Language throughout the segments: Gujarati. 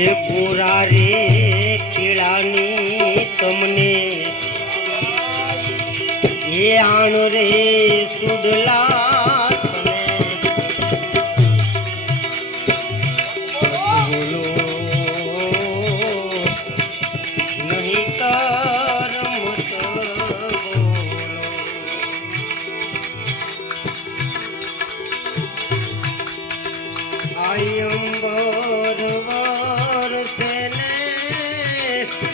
એ ગોરા રે કેળાની તમને. એ આણ રે સુડલા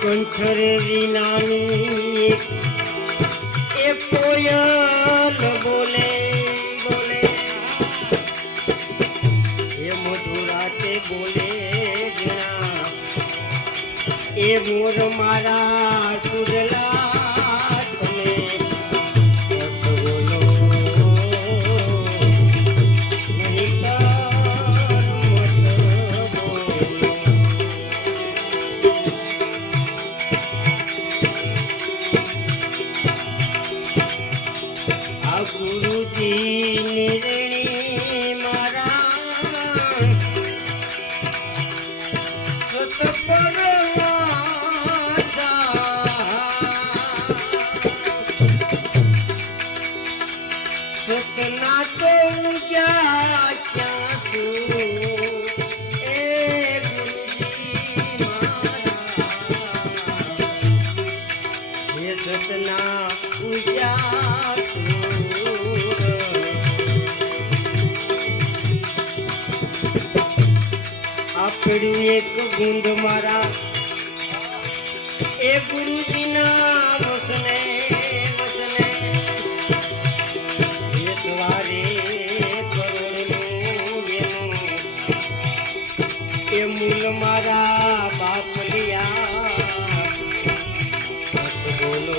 કંઠર વિનાની એ કોયલ બોલે બોલે એ મધુરાતે બોલે એ મોર મારા સુરલા ગુરુજી નિર્ણી મારા. સતના તો ઉગ્યા ક્યાં હે સતના ઉજાગર. આ પડ્યું એક ગુંદ મારા, એ ગુરુજીના વસને વસને એ સવારે કરોડનું એનું એ મૂલ મારા બાપ લિયા બોલો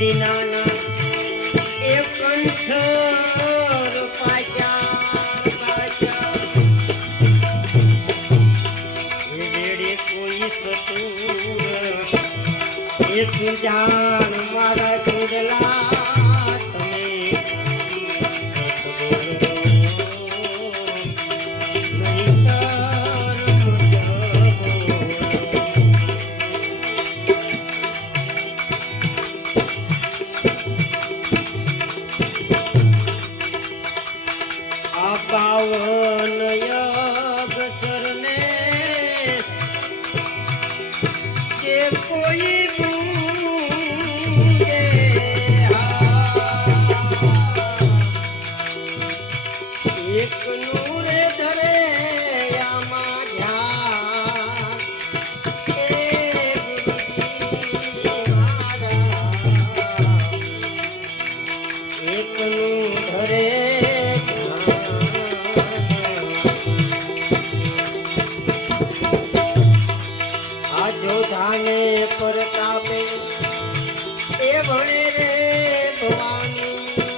વિનાના એ કંઠર પાચ્યા પાચ્યા એ વેડે કોઈ સતુર. એ સુજાન મારા છોડલા આ પાવન યગ સરને કે કોઈ ભૂલે એ ભણે રે ભવાની.